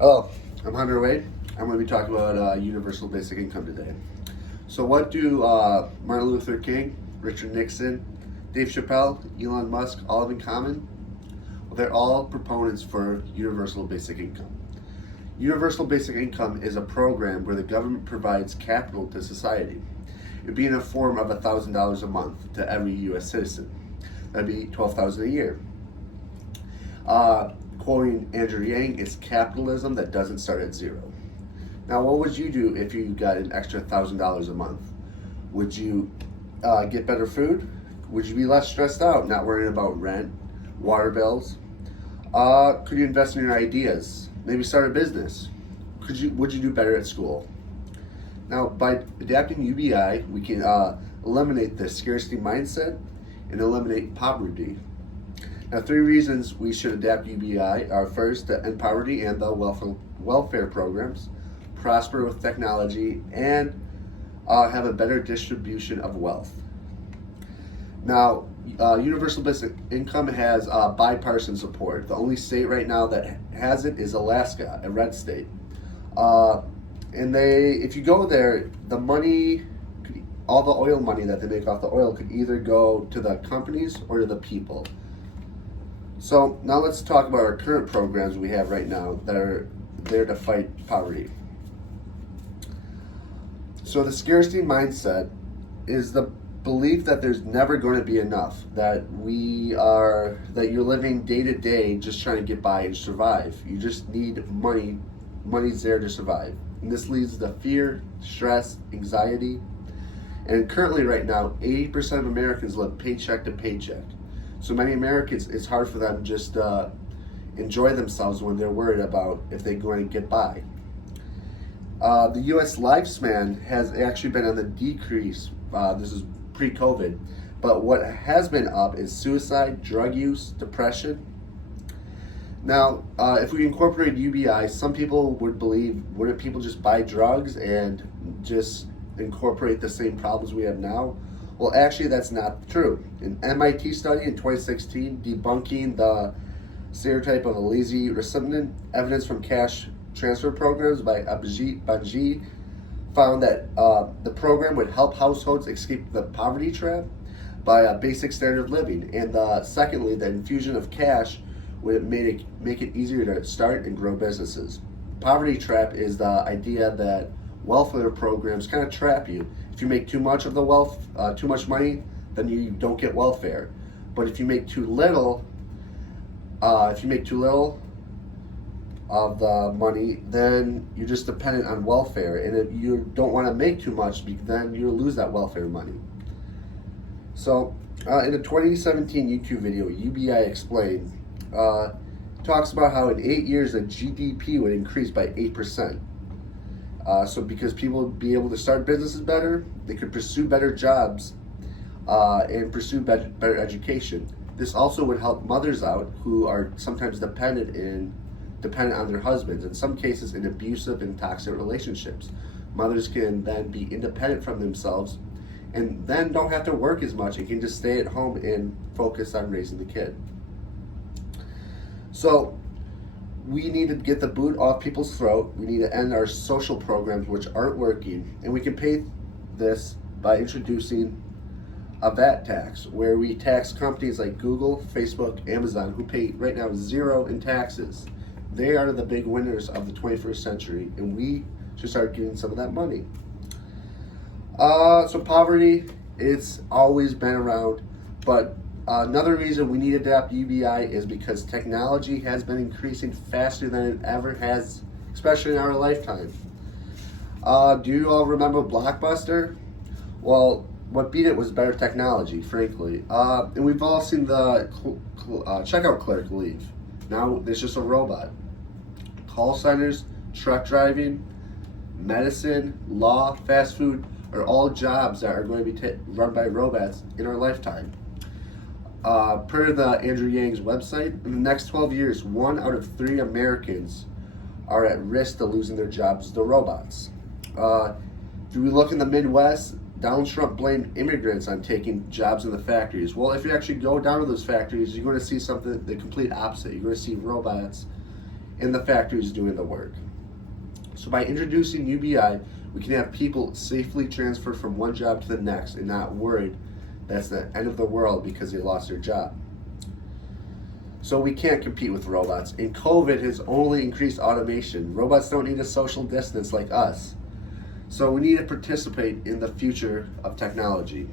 Hello, I'm Hunter Wade. I'm going to be talking about universal basic income today. So, what do Martin Luther King, Richard Nixon, Dave Chappelle, Elon Musk all have in common? Well, they're all proponents for universal basic income. Universal basic income is a program where the government provides capital to society. It would be in a form of $1,000 a month to every U.S. citizen. That'd be $12,000 a year. Quoting Andrew Yang, it's capitalism that doesn't start at zero. Now, what would you do if you got an extra $1,000 a month? Would you get better food? Would you be less stressed out, not worrying about rent, water bills? Could you invest in your ideas? Maybe start a business? Would you do better at school? Now, by adapting UBI, we can eliminate the scarcity mindset and eliminate poverty. Now, 3 reasons we should adapt UBI are: first, to end poverty and the welfare programs, prosper with technology, and have a better distribution of wealth. Now, universal basic income has bipartisan support. The only state right now that has it is Alaska, a red state. And if you go there, the money, all the oil money that they make off the oil could either go to the companies or to the people. So now let's talk about our current programs we have right now that are there to fight poverty. So the scarcity mindset is the belief that there's never going to be enough, that you're living day to day just trying to get by and survive. You just need money. Money's there to survive. And this leads to fear, stress, anxiety. And currently right now, 80% of Americans live paycheck to paycheck. So many Americans, it's hard for them just to enjoy themselves when they're worried about if they're going to get by. The U.S. lifespan has actually been on the decrease. This is pre-COVID. But what has been up is suicide, drug use, depression. Now, if we incorporate UBI, some people would believe, wouldn't people just buy drugs and just incorporate the same problems we have now? Well, actually, that's not true. An MIT study in 2016 debunking the stereotype of a lazy recipient, evidence from cash transfer programs by Abhijit Banerjee, found that the program would help households escape the poverty trap by a basic standard of living. And secondly, the infusion of cash would make it easier to start and grow businesses. Poverty trap is the idea that welfare programs kind of trap you. If you make too much of the wealth, too much money, then you don't get welfare. But if you make too little, of the money, then you're just dependent on welfare. And if you don't want to make too much, then you'll lose that welfare money. So, in a 2017 YouTube video, UBI Explained talks about how in 8 years the GDP would increase by 8%. So because people would be able to start businesses better, they could pursue better jobs and pursue better education. This also would help mothers out who are sometimes dependent on their husbands, in some cases in abusive and toxic relationships. Mothers can then be independent from themselves and then don't have to work as much and can just stay at home and focus on raising the kid. So we need to get the boot off people's throat. We need to end our social programs which aren't working. And we can pay this by introducing a VAT tax, where we tax companies like Google, Facebook, Amazon, who pay right now 0 in taxes. They are the big winners of the 21st century, and we should start getting some of that money. So poverty, it's always been around, but another reason we need to adapt UBI is because technology has been increasing faster than it ever has, especially in our lifetime. Do you all remember Blockbuster? Well, what beat it was better technology, frankly. And we've all seen the checkout clerk leave. Now there's just a robot. Call centers, truck driving, medicine, law, fast food are all jobs that are going to be run by robots in our lifetime. Per the Andrew Yang's website, in the next 12 years, 1 out of 3 Americans are at risk to losing their jobs to robots. If we look in the Midwest, Donald Trump blamed immigrants on taking jobs in the factories. Well, if you actually go down to those factories, you're going to see something the complete opposite. You're going to see robots in the factories doing the work. So by introducing UBI, we can have people safely transferred from one job to the next and not worried that's the end of the world because they lost their job. So we can't compete with robots. And COVID has only increased automation. Robots don't need a social distance like us. So we need to participate in the future of technology.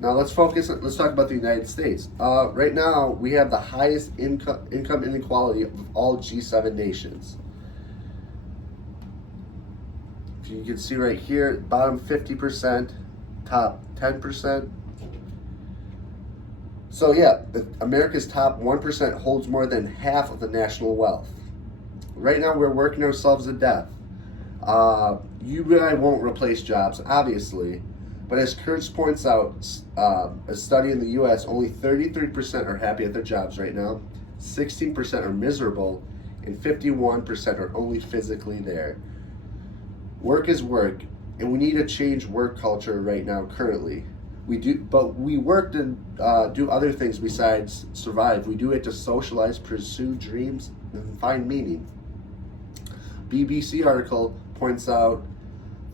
Now let's talk about the United States. Right now, we have the highest income inequality of all G7 nations. If you can see right here, bottom 50%, top 10%. So yeah, America's top 1% holds more than half of the national wealth. Right now we're working ourselves to death. UBI won't replace jobs, obviously, but as Kurtz points out, a study in the US, only 33% are happy at their jobs right now, 16% are miserable, and 51% are only physically there. Work is work, and we need to change work culture right now currently. But we work to do other things besides survive. We do it to socialize, pursue dreams, and find meaning. BBC article points out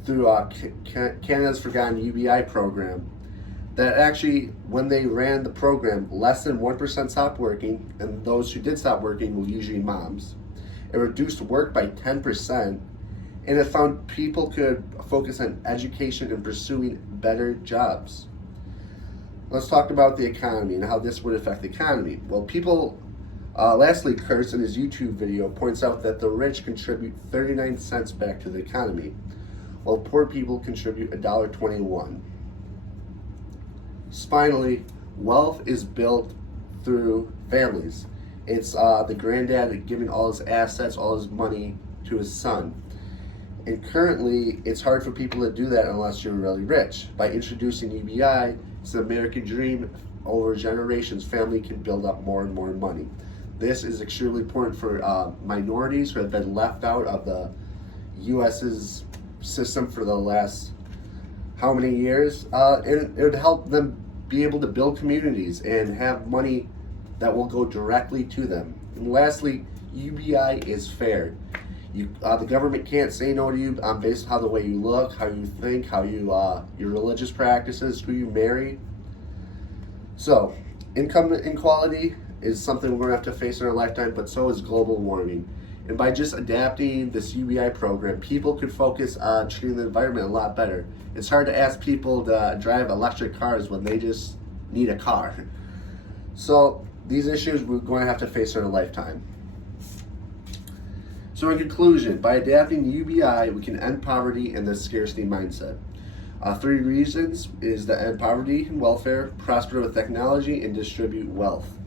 through Canada's Forgotten UBI program that actually when they ran the program, less than 1% stopped working, and those who did stop working were usually moms. It reduced work by 10%, and it found people could focus on education and pursuing better jobs. Let's talk about the economy and how this would affect the economy. Well, lastly, Kurtz in his YouTube video points out that the rich contribute 39 cents back to the economy, while poor people contribute $1.21. Finally, wealth is built through families. It's the granddad giving all his assets, all his money to his son. And currently, it's hard for people to do that unless you're really rich. By introducing UBI, it's the American dream. Over generations, family can build up more and more money. This is extremely important for minorities who have been left out of the U.S.'s system for the last how many years. And it would help them be able to build communities and have money that will go directly to them. And lastly, UBI is fair. The government can't say no to you based on how the way you look, how you think, how you your religious practices, who you marry. So, income inequality is something we're going to have to face in our lifetime, but so is global warming. And by just adapting this UBI program, people could focus on treating the environment a lot better. It's hard to ask people to drive electric cars when they just need a car. So, these issues we're going to have to face in our lifetime. So in conclusion, by adapting UBI, we can end poverty and the scarcity mindset. 3 reasons is to end poverty and welfare, prosper with technology, and distribute wealth.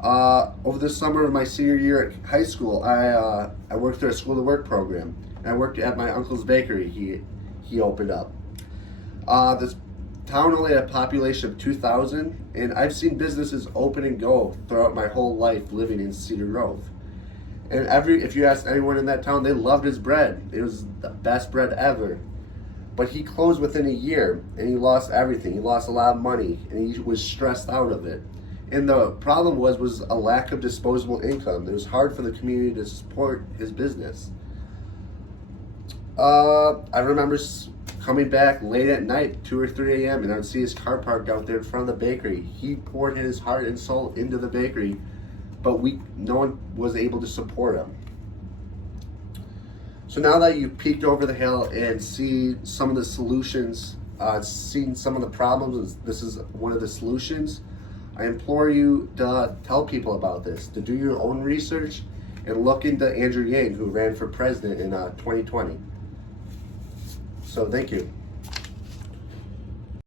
Over the summer of my senior year at high school, I worked through a school to work program. And I worked at my uncle's bakery he opened up. This town only had a population of 2,000, and I've seen businesses open and go throughout my whole life living in Cedar Grove. And if you ask anyone in that town, they loved his bread. It was the best bread ever. But he closed within a year, and he lost everything. He lost a lot of money, and he was stressed out of it. And the problem was a lack of disposable income. It was hard for the community to support his business. I remember coming back late at night, 2 or 3 a.m., and I would see his car parked out there in front of the bakery. He poured his heart and soul into the bakery, but no one was able to support him. So now that you've peeked over the hill and see some of the solutions, seen some of the problems, this is one of the solutions, I implore you to tell people about this, to do your own research and look into Andrew Yang, who ran for president in 2020. So thank you.